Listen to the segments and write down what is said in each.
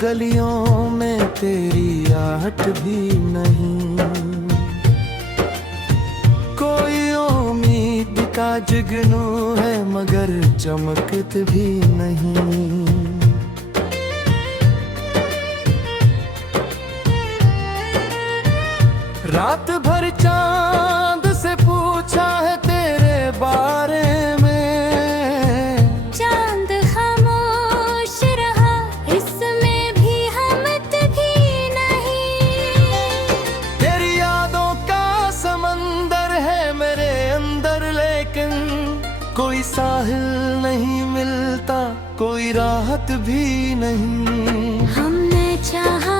गलियों में तेरी आहट भी नहीं। कोई उम्मीद का जुगनू है मगर चमकत भी नहीं। रात भर चांद से पूछा है तेरे बारे में, चांद खामोश रहा इसमें भी हमत भी नहीं। तेरी यादों का समंदर है मेरे अंदर, लेकिन कोई साहिल नहीं मिलता, कोई राहत भी नहीं। हमने चाहा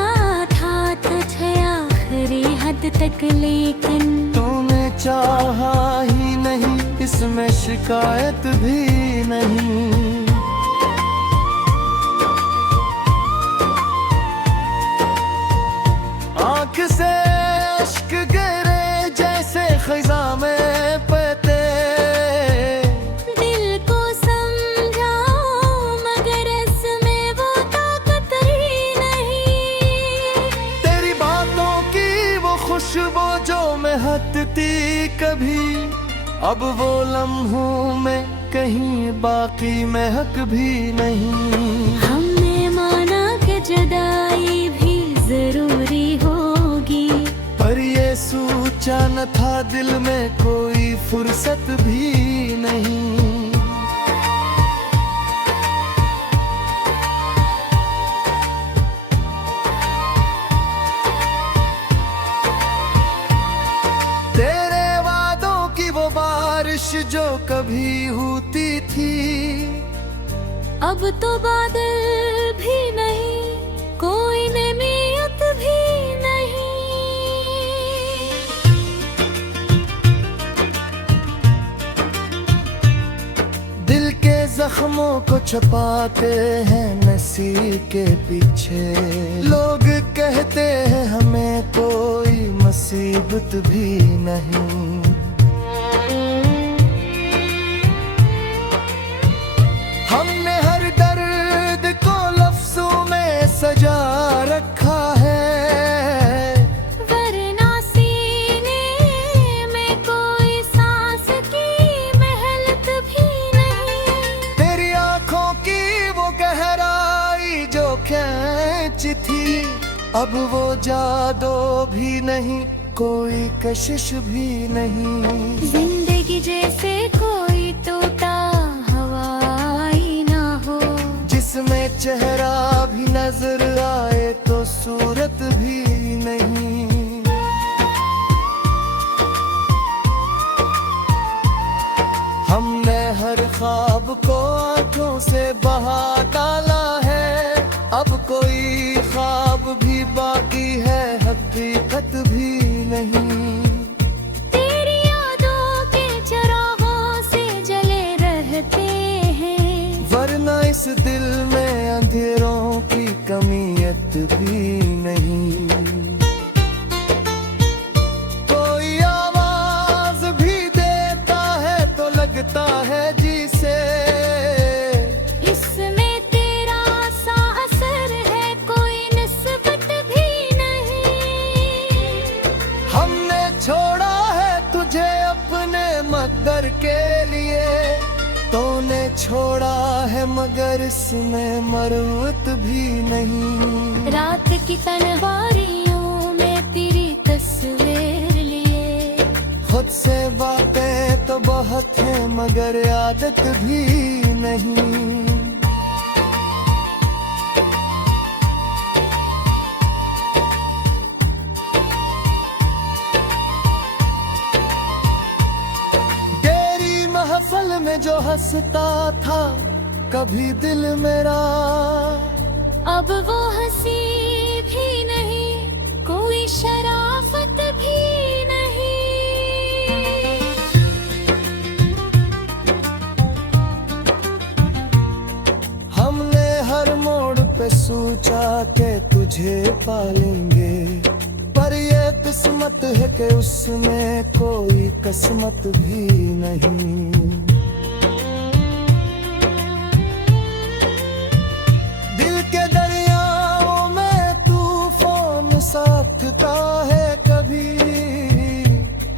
था तुझे आखिरी हद तक, लेकिन तूने चाहा ही नहीं, इसमें शिकायत भी नहीं। आँख से अश्क गिरे जैसे खिज़ा में पते, दिल को समझाऊं मगर इसमें वो ताकत ही नहीं। तेरी बातों की वो खुशबू जो महकती कभी, अब वो लम्हों में कहीं बाकी महक भी नहीं। हमने माना कि जुदाई भी जरूरी होगी, पर ये सोचा न था दिल में कोई फुर्सत भी नहीं। तेरे वादों की वो बारिश जो कभी होती थी, अब तो बादल भी नहीं, कोई नेमियत भी नहीं। दिल के जख्मों को छुपाते हैं नसीब के पीछे, लोग कहते हैं हमें कोई मुसीबत भी नहीं। हमने हर दर्द को लफ्जों में सजा रखा है, वरना सीने में कोई सांस की महलत भी नहीं। तेरी आंखों की वो गहराई जो खींची थी, अब वो जादू भी नहीं, कोई कशिश भी नहीं। जिंदगी जैसे कोई टूटा हवाई ना हो, जिसमें चेहरा भी नजर आए तो सूरत भी नहीं। हमने हर ख्वाब को आंखों से बहा डाला है, अब कोई ख्वाब भी बाकी है, हकीकत भी नहीं। तेरी यादों के चरागों से जले रहते हैं, वरना इस दिल में अंधेरों की कमियत भी नहीं। कोई आवाज भी देता है तो लगता है जिसे, इसमें तेरा सा असर है, कोई निस्बत भी नहीं। हमने छोड़ा है तुझे अपने मगर के लिए, तूने छोड़ा है मगर इसमें मरवत भी नहीं। रात की तन्हारियों में तेरी तस्वीर लिए, खुद से बातें तो बहुत है मगर आदत भी नहीं। तेरी महफल में जो हंसता था कभी दिल मेरा, अब वो हंसी भी नहीं, कोई शराफत भी नहीं। हमने हर मोड़ पे सोचा के तुझे पालेंगे, पर ये किस्मत है कि उसमें कोई किस्मत भी नहीं। दिल के दरियाओं होता है कभी,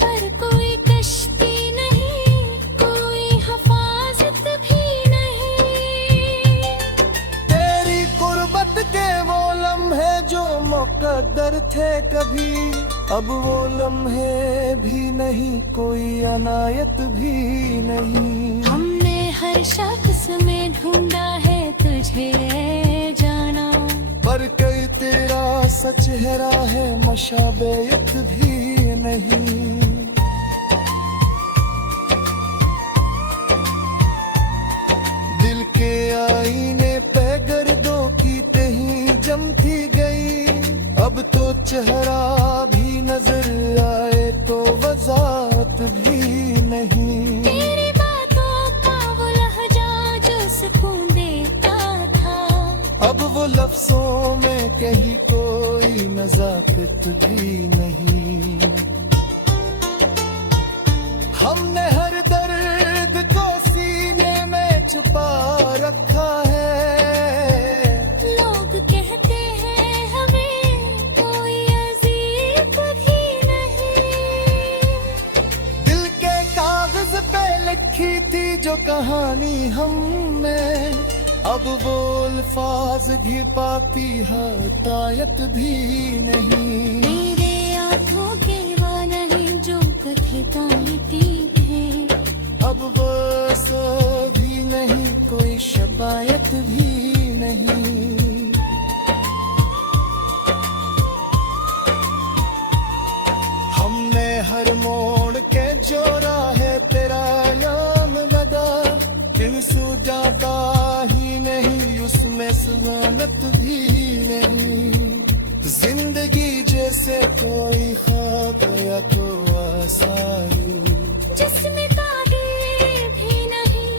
पर कोई कश्ती नहीं, कोई हिफाजत भी नहीं। तेरी कुर्बत के वो लम्हे जो मुकद्दर थे कभी, अब वो लम्हे भी नहीं, कोई अनायत भी नहीं। हमने हर शख्स में ढूंढा है तुझे जाना, पर कई तेरा सच चेहरा है मशाबेयत भी नहीं। दिल के आईने पे गर्दों की तही जमती गई, अब तो चेहरा भी नजर आए तो वजाहत भी नहीं। तेरी बातों का वो लहजा जो सुकून देता था, अब वो लफ्जों में कहीं कोई नजाकत भी नहीं। हमने हर दर्द को सीने में छुपा रखा है, लोग कहते हैं हमें कोई अजीब भी नहीं। दिल के कागज पे लिखी थी जो कहानी हमने, अब वो अल्फाज भी पाती हतायत भी नहीं। मेरे आंखों के वो नहीं जो कथिता लिखती है, अब वो सो भी नहीं, कोई शबायत भी नहीं। हमने हर मोड़ के जोड़ा है तेरा याम लगा, दिल सू जाता ही नहीं, उसमें सुहानत भी नहीं। जिंदगी जैसे कोई ख्वाब या तो आसायूं, जिसमें ताबीर भी नहीं,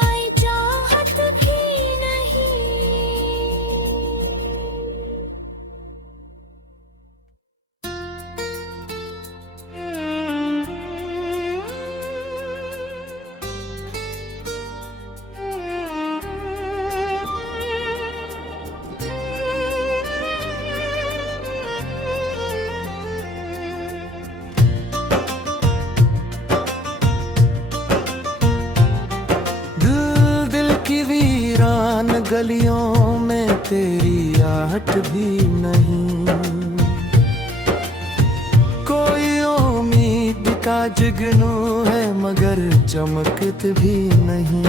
आई चाहत भी नहीं। गलियों में तेरी आहट भी नहीं, कोई उम्मीद का जुगनू है मगर चमकत भी नहीं।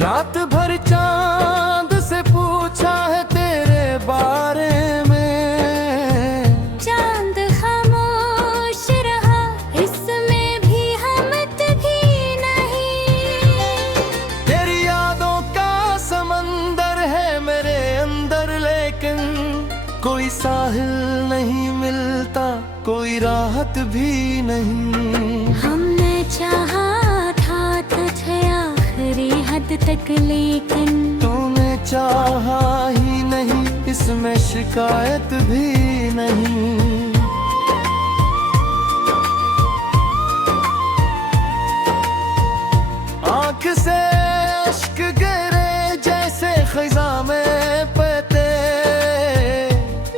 रात भर चांद से पूछा है तेरे बारे में, चांद खामोश रहा, इसमें भी हमत भी नहीं। तेरी यादों का समंदर है मेरे अंदर, लेकिन कोई साहिल नहीं मिलता, कोई राहत भी नहीं। हमने चाहा था तुझे आखिरी हद तक, लेकिन तूने चाहा ही नहीं, इसमें शिकायत भी नहीं। आंख से अश्क गिरे जैसे खिजा में पते,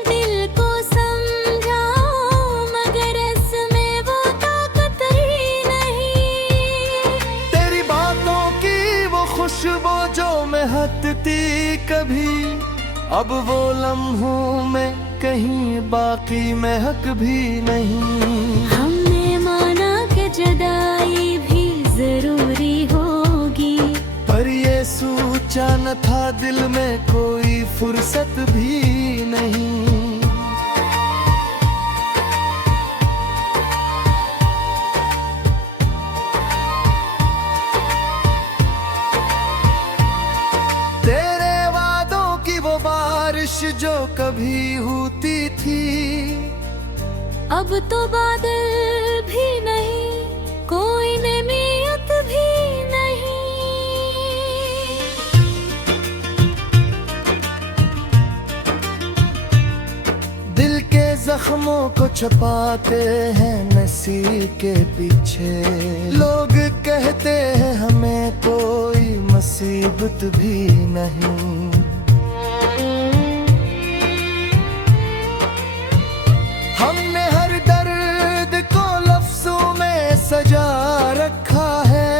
दिल को समझाऊं मगर इसमें वो ताकत ही नहीं। तेरी बातों की वो खुशबू जो महकती कभी, अब वो लम्हों में कहीं बाकी महक भी नहीं। हमने माना कि जुदाई भी जरूरी होगी, पर ये सोचा न था दिल में कोई फुर्सत भी नहीं। तेरे वादों की वो बारिश जो कभी होती थी, अब तो बादल भी नहीं, कोई नमीयत भी नहीं। दिल के जख्मों को छुपाते हैं नसीब के पीछे, लोग कहते हैं हमें कोई मुसीबत भी नहीं। हमने हर दर्द को लफ्जों में सजा रखा है,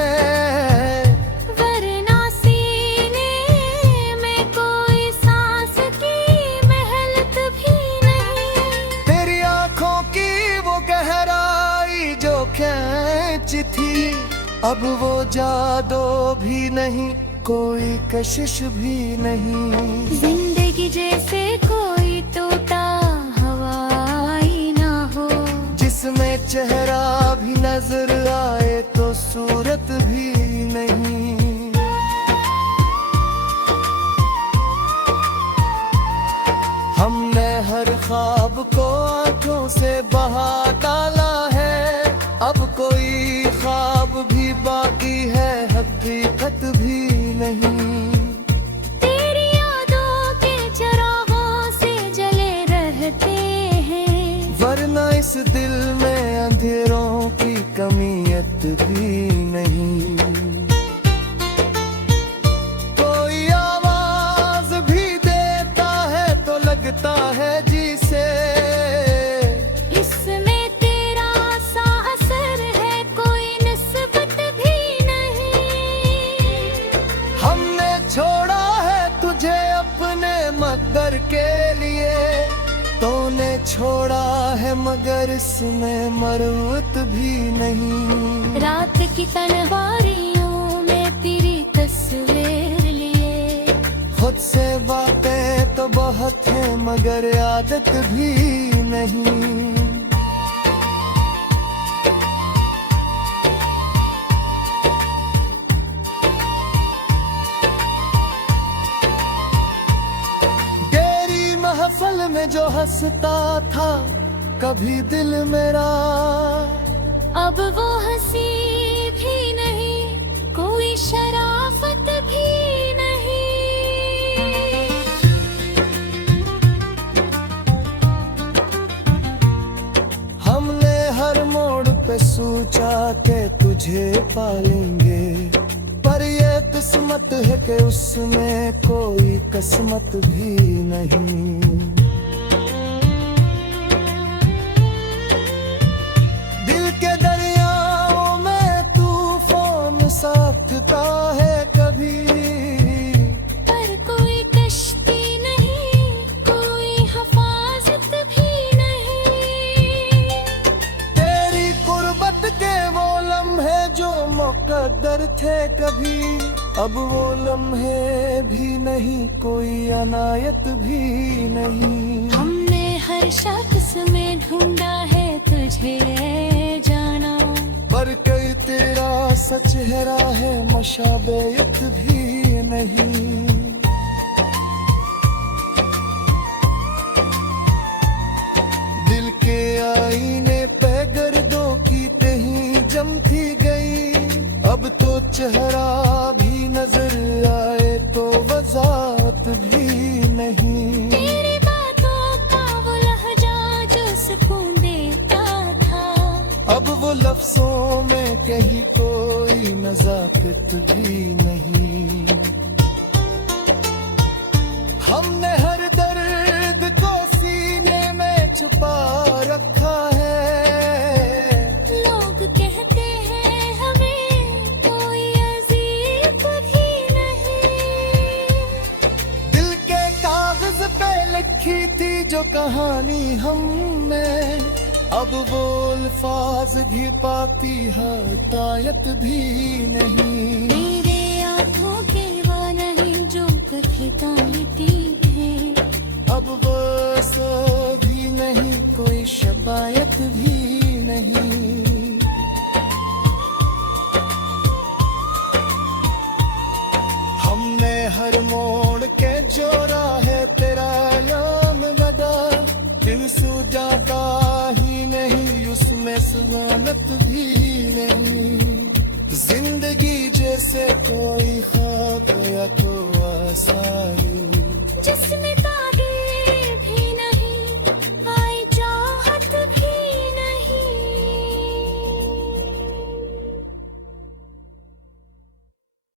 वरना सीने में कोई सांस की महलत भी नहीं। तेरी आंखों की वो गहराई जो खींची थी, अब वो जादू भी नहीं, कोई कशिश भी नहीं। जिंदगी जैसे कोई टूटा हवाई ना हो, जिसमें चेहरा भी नजर आए तो सूरत भी नहीं। हमने हर ख्वाब को आंखों से बहा डाला है, अब कोई ख्वाब भी बाकी है, हकीकत भी नहीं। तेरी यादों के चरागों से जले रहते हैं, वरना इस दिल में अंधेरों की कमियत भी नहीं। कोई आवाज भी देता है तो लगता है जिसे, इसमें तेरा सा असर है, कोई निस्बत भी नहीं। हमने छोड़ा है तुझे अपने मकदर के लिए, तूने छोड़ा है मगर इसमें मरवत भी नहीं। रात की तनवारियों में तेरी तस्वीर लिए, खुद से बातें तो बहुत है मगर आदत भी नहीं। तेरी महफल में जो हंसता था कभी दिल मेरा, अब वो हंसी भी नहीं, कोई शराफत भी नहीं। हमने हर मोड़ पे सोचा के तुझे पालेंगे, पर ये किस्मत है कि उसमें कोई किस्मत भी नहीं। दिल के दरियाओं में तूफान साथता है कभी, पर कोई कश्ती नहीं, कोई हिफाजत भी नहीं। तेरी कुर्बत के वो लम्हे जो मुकद्दर थे कभी, अब वो लम्हे भी नहीं, कोई अनायत भी नहीं। हमने हर शख्स में ढूंढा है तुझे जाना, पर कई तेरा सच चेहरा है मशाबेयत भी नहीं। दिल के आईने पे गर्दों की तहीं जमती गई, अब तो चेहरा भी नजर आए तो वजाहत भी नहीं। तेरी बातों का वो लहजा जो सुकून देता था, अब वो लफ्जों में कहीं कोई नजाकत भी नहीं। हमने हर दर्द को सीने में छुपा रखा है, लोग कहते हैं हमें कोई अजीब भी नहीं। दिल के कागज पे लिखी थी जो कहानी हमने, अब वो अल्फाज भी पाती है तायत भी नहीं। मेरे आँखों के वो नहीं जो कभी ताकती है, अब वो सो भी नहीं, कोई शबायत भी नहीं। हमने हर मोड़ के जोड़ा है तेरा नाम बदा, दिल सू जाता ही नहीं, उसमें सुहानत भी नहीं। जिंदगी जैसे कोई ख्वाब या तो आसानी, जिसमें